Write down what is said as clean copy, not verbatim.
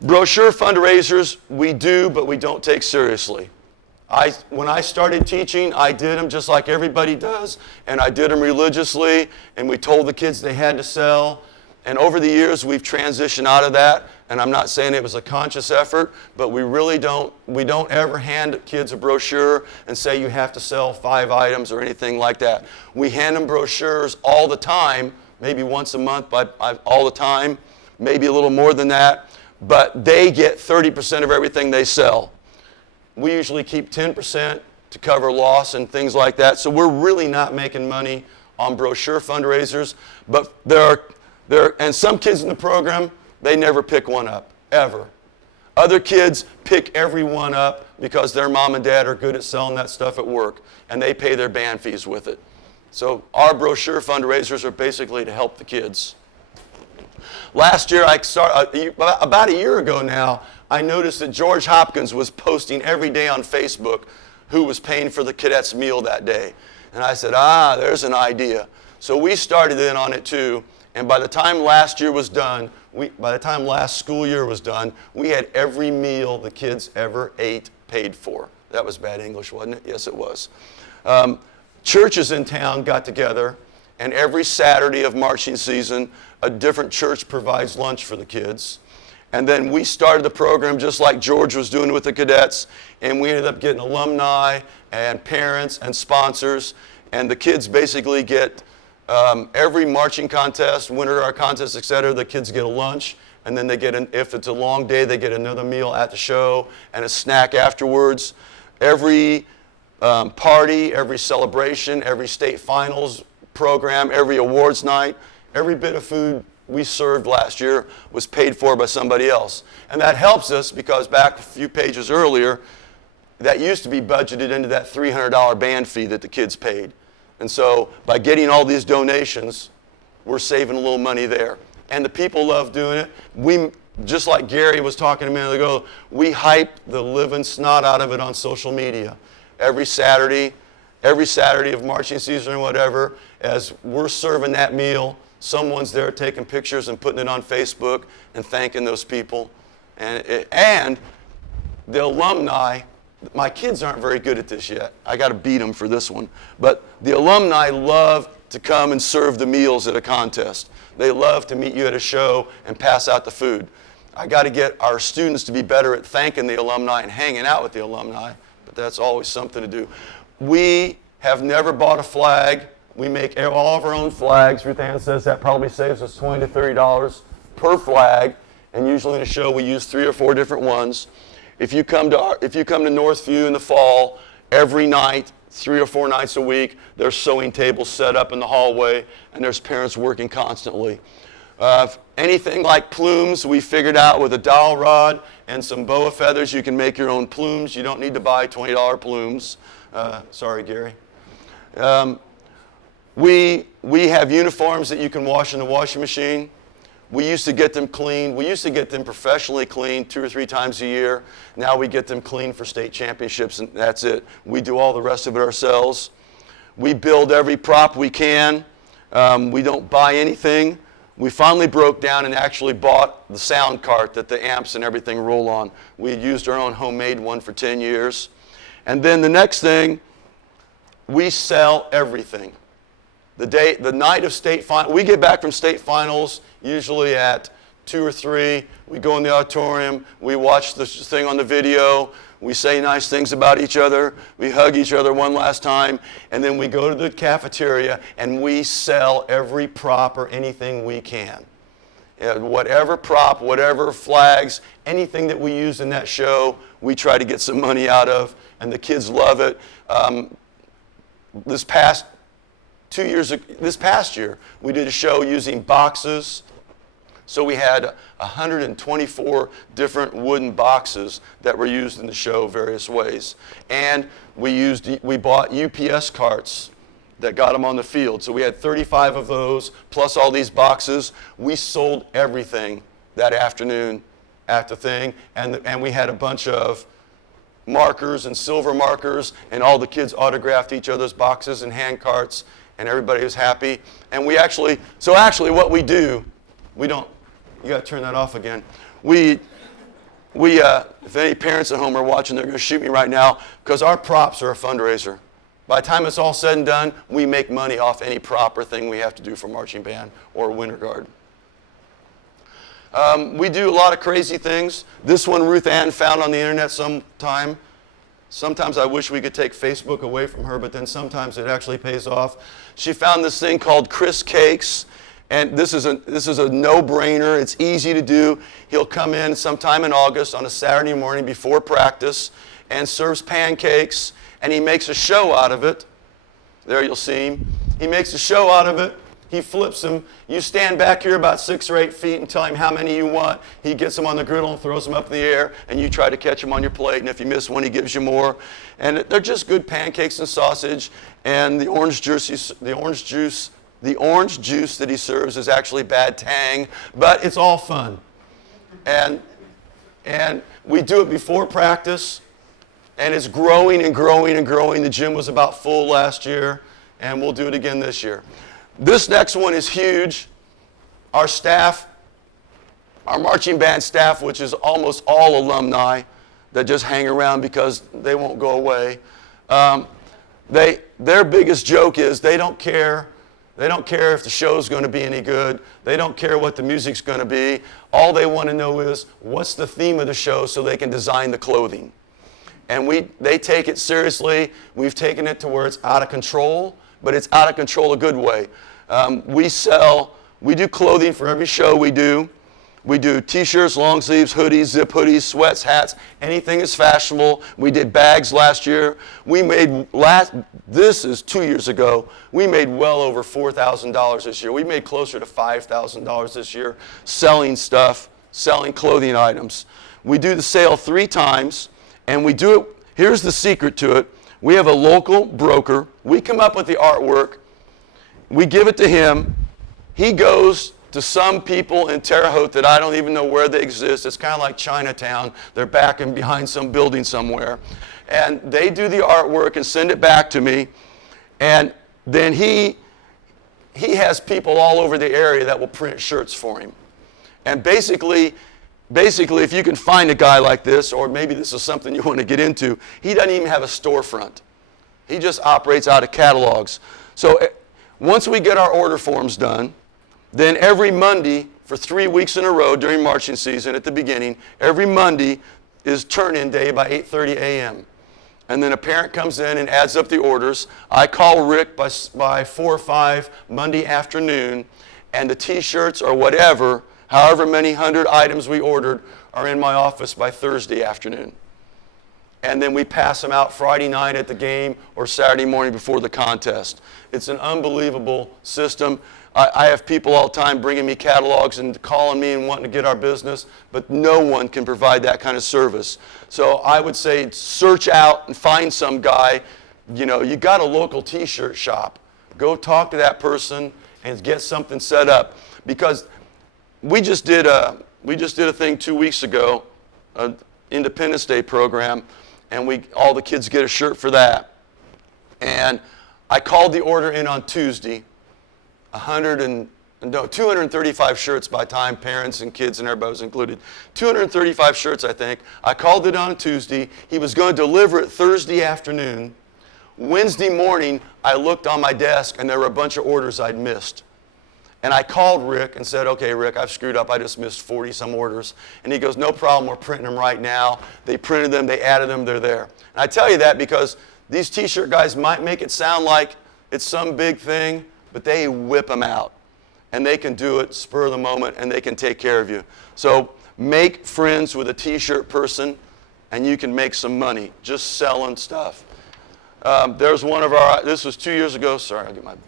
Brochure fundraisers, we do, but we don't take seriously. When I started teaching, I did them just like everybody does, and I did them religiously, and we told the kids they had to sell. And over the years, we've transitioned out of that, and I'm not saying it was a conscious effort, but we don't ever hand kids a brochure and say you have to sell 5 items or anything like that. We hand them brochures all the time, maybe once a month, but all the time, maybe a little more than that, but they get 30% of everything they sell. We usually keep 10% to cover loss and things like that, so we're really not making money on brochure fundraisers, but and some kids in the program, they never pick one up, ever. Other kids pick every one up because their mom and dad are good at selling that stuff at work, and they pay their band fees with it. So our brochure fundraisers are basically to help the kids. Last year, about a year ago now, I noticed that George Hopkins was posting every day on Facebook who was paying for the cadets' meal that day. And I said, there's an idea. So we started in on it too. And by the time last school year was done, we had every meal the kids ever ate paid for. That was bad English, wasn't it? Yes, it was. Churches in town got together, and every Saturday of marching season, a different church provides lunch for the kids. And then we started the program just like George was doing with the cadets, and we ended up getting alumni and parents and sponsors, and the kids basically get every marching contest, winter art contest, etc., the kids get a lunch, and then they get, if it's a long day, they get another meal at the show and a snack afterwards. Every party, every celebration, every state finals program, every awards night, every bit of food we served last year was paid for by somebody else. And that helps us because back a few pages earlier, that used to be budgeted into that $300 band fee that the kids paid. And so by getting all these donations, we're saving a little money there. And the people love doing it. Just like Gary was talking a minute ago, we hype the living snot out of it on social media. Every Saturday of marching season or whatever, as we're serving that meal, someone's there taking pictures and putting it on Facebook and thanking those people. And the alumni, my kids aren't very good at this yet. I got to beat them for this one. But the alumni love to come and serve the meals at a contest. They love to meet you at a show and pass out the food. I got to get our students to be better at thanking the alumni and hanging out with the alumni, but that's always something to do. We have never bought a flag. We make all of our own flags. Ruth Ann says that probably saves us $20 to $30 per flag, and usually in a show we use 3 or 4 different ones. If you come to Northview in the fall, every night, 3 or 4 nights a week, there's sewing tables set up in the hallway, and there's parents working constantly. Anything like plumes, we figured out with a dowel rod and some boa feathers, you can make your own plumes. You don't need to buy $20 plumes. Sorry, Gary. We have uniforms that you can wash in the washing machine. We used to get them clean. We used to get them professionally cleaned 2 or 3 times a year. Now we get them clean for state championships, and that's it. We do all the rest of it ourselves. We build every prop we can. We don't buy anything. We finally broke down and actually bought the sound cart that the amps and everything roll on. We had used our own homemade one for 10 years. And then the next thing, we sell everything. The night of state finals, we get back from state finals usually at 2 or 3. We go in the auditorium, we watch the thing on the video, we say nice things about each other, we hug each other one last time, and then we go to the cafeteria and we sell every prop or anything we can. Whatever prop, whatever flags, anything that we use in that show, we try to get some money out of, and the kids love it. This past year, we did a show using boxes. So we had 124 different wooden boxes that were used in the show various ways. And we bought UPS carts that got them on the field. So we had 35 of those, plus all these boxes. We sold everything that afternoon at the thing. And we had a bunch of markers and silver markers, and all the kids autographed each other's boxes and hand carts, and everybody was happy. And so actually what we do, you got to turn that off again. if any parents at home are watching, they're going to shoot me right now because our props are a fundraiser. By the time it's all said and done, we make money off any prop or thing we have to do for marching band or winter guard. We do a lot of crazy things. This one Ruth Ann found on the internet sometime. Sometimes I wish we could take Facebook away from her, but then sometimes it actually pays off. She found this thing called Chris Cakes, and this is a no-brainer. It's easy to do. He'll come in sometime in August on a Saturday morning before practice and serves pancakes, and he makes a show out of it. There you'll see him. He makes a show out of it. He flips them. You stand back here about 6 or 8 feet and tell him how many you want. He gets them on the griddle and throws them up in the air, and you try to catch them on your plate. And if you miss one, he gives you more. And they're just good pancakes and sausage. And the orange juice that he serves is actually bad tang, but it's all fun. And we do it before practice, and it's growing and growing and growing. The gym was about full last year, and we'll do it again this year. This next one is huge. Our staff, our marching band staff, which is almost all alumni that just hang around because they won't go away. Their biggest joke is they don't care. They don't care if the show's going to be any good. They don't care what the music's going to be. All they want to know is what's the theme of the show so they can design the clothing. And they take it seriously. We've taken it to where it's out of control, but it's out of control a good way. We do clothing for every show we do. We do t-shirts, long sleeves, hoodies, zip hoodies, sweats, hats, anything is fashionable. We did bags last year. This is 2 years ago, we made well over $4,000 this year. We made closer to $5,000 this year selling stuff, selling clothing items. We do the sale 3 times, and we do it, here's the secret to it. We have a local broker. We come up with the artwork. We give it to him. He goes to some people in Terre Haute that I don't even know where they exist. It's kind of like Chinatown. They're back and behind some building somewhere. And they do the artwork and send it back to me. And then he has people all over the area that will print shirts for him. And basically, if you can find a guy like this, or maybe this is something you want to get into, he doesn't even have a storefront. He just operates out of catalogs. So once we get our order forms done, then every Monday for 3 weeks in a row during marching season at the beginning, every Monday is turn-in day by 8:30 a.m. And then a parent comes in and adds up the orders. I call Rick by 4 or 5 Monday afternoon, and the t-shirts or whatever, however many 100 items we ordered, are in my office by Thursday afternoon. And then we pass them out Friday night at the game or Saturday morning before the contest. It's an unbelievable system. I have people all the time bringing me catalogs and calling me and wanting to get our business, but no one can provide that kind of service. So I would say search out and find some guy. You know, you got a local t-shirt shop. Go talk to that person and get something set up. Because we just did a thing 2 weeks ago, an Independence Day program, and all the kids get a shirt for that. And I called the order in on Tuesday. 235 shirts by the time parents and kids and everybody was included. 235 shirts, I think. I called it on Tuesday. He was going to deliver it Thursday afternoon. Wednesday morning, I looked on my desk, and there were a bunch of orders I'd missed. And I called Rick and said, okay, Rick, I've screwed up. I just missed 40-some orders. And he goes, no problem. We're printing them right now. They printed them. They added them. They're there. And I tell you that because these T-shirt guys might make it sound like it's some big thing, but they whip them out. And they can do it spur of the moment, and they can take care of you. So make friends with a T-shirt person, and you can make some money just selling stuff. There's one of our, this was 2 years ago. Sorry, I'll get my